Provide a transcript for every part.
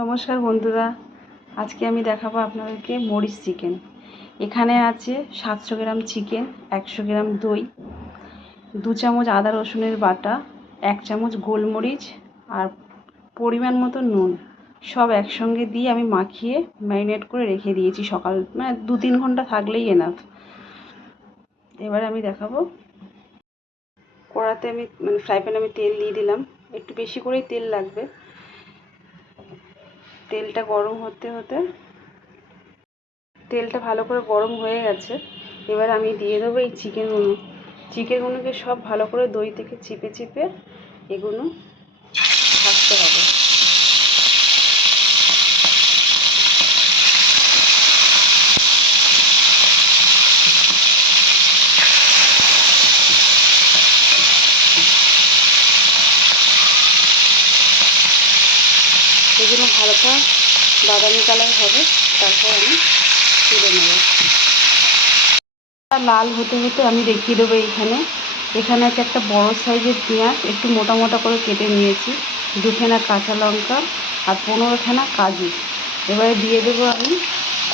নমস্কার বন্ধুরা, আজকে আমি দেখাবো আপনাদেরকে মরিচ চিকেন। এখানে আছে 700 গ্রাম চিকেন, 100 গ্রাম দই, 2 চামচ আদা রসুনের বাটা, 1 চামচ গোলমরিচ আর পরিমাণ মতো নুন। সব একসঙ্গে দিয়ে আমি মাখিয়ে ম্যারিনেট করে রেখে দিয়েছি সকাল, 2-3 ঘন্টা থাকলেই এনাফ। এবারে আমি দেখাবো। কড়াতে আমি ফ্রাই প্যানে আমি তেল দিয়ে দিলাম, একটু বেশি করেই তেল লাগবে। তেলটা গরম হতে হতে তেলটা ভালো করে গরম হয়ে গেছে। এবার আমি দিয়ে দেবো এই চিকেনগুলোকে সব ভালো করে দই থেকে চিপে চিপে এগুলো ভাজতে হবে। এগুলো হালকা বাদামি কালার হবে, তারপর আমি তুলে নেব। লাল হতে হতে আমি দেখিয়ে দেবো। এখানে আছে একটা বড় সাইজের পেঁয়াজ, একটু মোটা মোটা করে কেটে নিয়েছি, 2খানা কাঁচা লঙ্কা আর 15খানা কাজু। এবারে দিয়ে দেবো আমি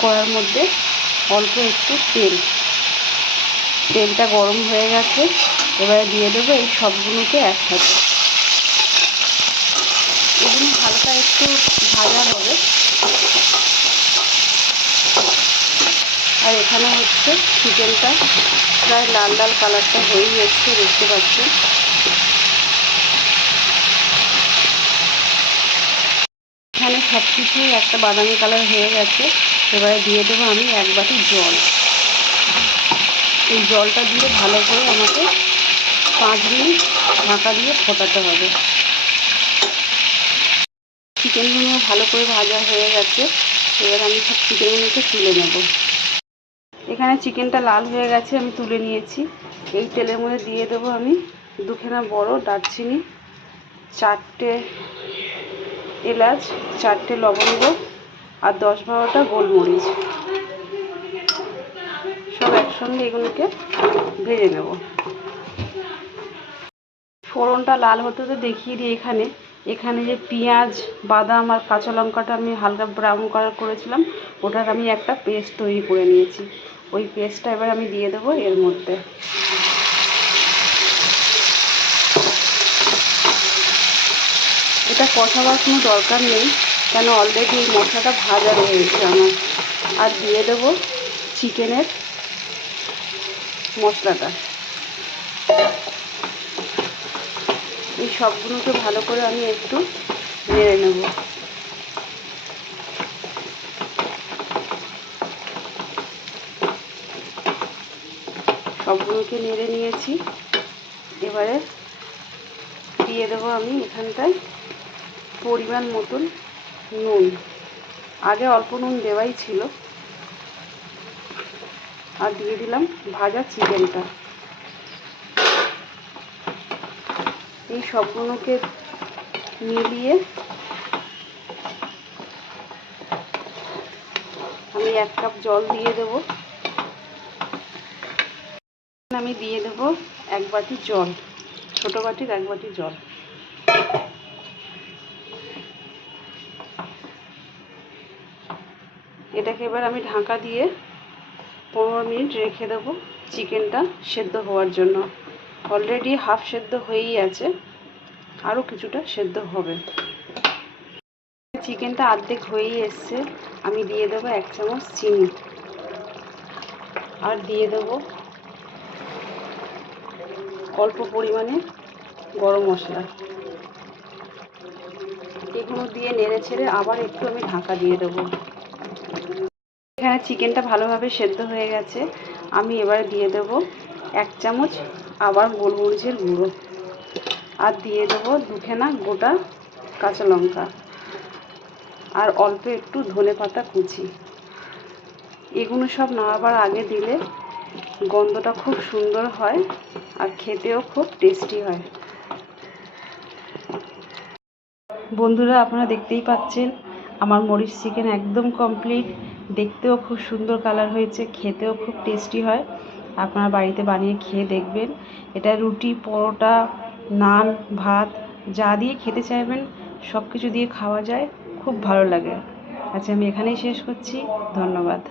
কড়ার মধ্যে অল্প একটু তেলটা গরম হয়ে গেছে। এবারে দিয়ে দেবো এই সবগুলোকে একসাথে। এগুলো হালকা একটু ভাজা হবে। আর এখানে হচ্ছে চিকেনটা প্রায় লাল লাল কালারটা হয়েই এসছে, দেখতে পাচ্ছেন। এখানে সব কিছুই একটা বাদামি কালার হয়ে গেছে। এবারে দিয়ে দেবো আমি 1 বাটি জল। এই জলটা দিয়ে ভালো করে আমাকে 5 মিনিট ঢাকা দিয়ে ফোটাতে হবে। চিকেনগুলো ভালো করে ভাজা হয়ে গেছে। এবার আমি সব চিকেনগুলোকে তুলে নেব। এখানে চিকেনটা লাল হয়ে গেছে, আমি তুলে নিয়েছি। এই তেলের মধ্যে দিয়ে দেবো আমি 2খানা বড় দারচিনি, 4টে এলাচ, 4টে লবঙ্গ আর 10-12টা গোলমরিচ। সব একসঙ্গে এগুলোকে ভেজে নেব। ফোড়নটা লাল হতে হতে দেখিয়ে দিই। এখানে যে পেঁয়াজ, বাদাম আর কাঁচা লঙ্কাটা আমি হালকা ব্রাউন কালার করেছিলাম, ওটার আমি একটা পেস্ট তৈরি করে নিয়েছি। ওই পেস্টটা এবার আমি দিয়ে দেবো এর মধ্যে। এটা কষাবার কোনো দরকার নেই, কেন অলরেডি এই মশলাটা ভাজা রয়েছে আমার। আর দিয়ে দেবো চিকেনের মশলাটা। এই সবগুলোকে ভালো করে আমি একটু নেড়ে নেব। সবগুলোকে নেড়ে নিয়েছি। এবারে দিয়ে দেবো আমি এখানটায় পরিমাণ মতন নুন। আগে অল্প নুন দেওয়াই ছিল। আর দিয়ে দিলাম ভাজা চিকেনটা। এই সবগুলোকে মিলিয়ে আমি 1 কাপ জল দিয়ে দেব। আমি দিয়ে দেব 1 বাটি জল, ছোট বাটির 1 বাটি জল। এটাকে এবার আমি ঢাকা দিয়ে 15 মিনিট রেখে দেবো চিকেনটা সেদ্ধ হওয়ার জন্য। অলরেডি হাফ সেদ্ধ হয়েই আছে, আরও কিছুটা সেদ্ধ হবে। চিকেনটা অর্ধেক হয়েই এসছে। আমি দিয়ে দেবো 1 চামচ চিনি আর দিয়ে দেবো অল্প পরিমাণে গরম মশলা। এগুলো দিয়ে নেড়ে ছেড়ে আবার একটু আমি ঢাকা দিয়ে দেবো। এখানে চিকেনটা ভালোভাবে সেদ্ধ হয়ে গেছে। আমি এবারে দিয়ে দেবো 1 চামচ আবার গোলমরিচের গুঁড়ো আর দিয়ে দেবো 2খানা গোটা কাঁচা লঙ্কা আর অল্প একটু ধনেপাতা কুচি। এগুলো সব নামাবার আগে দিলে গন্ধটা খুব সুন্দর হয় আর খেতেও খুব টেস্টি হয়। বন্ধুরা, আপনারা দেখতেই পাচ্ছেন আমার মরিচ চিকেন একদম কমপ্লিট। দেখতেও খুব সুন্দর কালার হয়েছে, খেতেও খুব টেস্টি হয়। আপনারা বাড়িতে বানিয়ে খেয়ে দেখবেন। এটা রুটি, পরোটা, নান, ভাত যা দিয়ে খেতে চাইবেন সব কিছু দিয়ে খাওয়া যায়। খুব ভালো লাগে। আচ্ছা, আমি এখানেই শেষ করছি। ধন্যবাদ।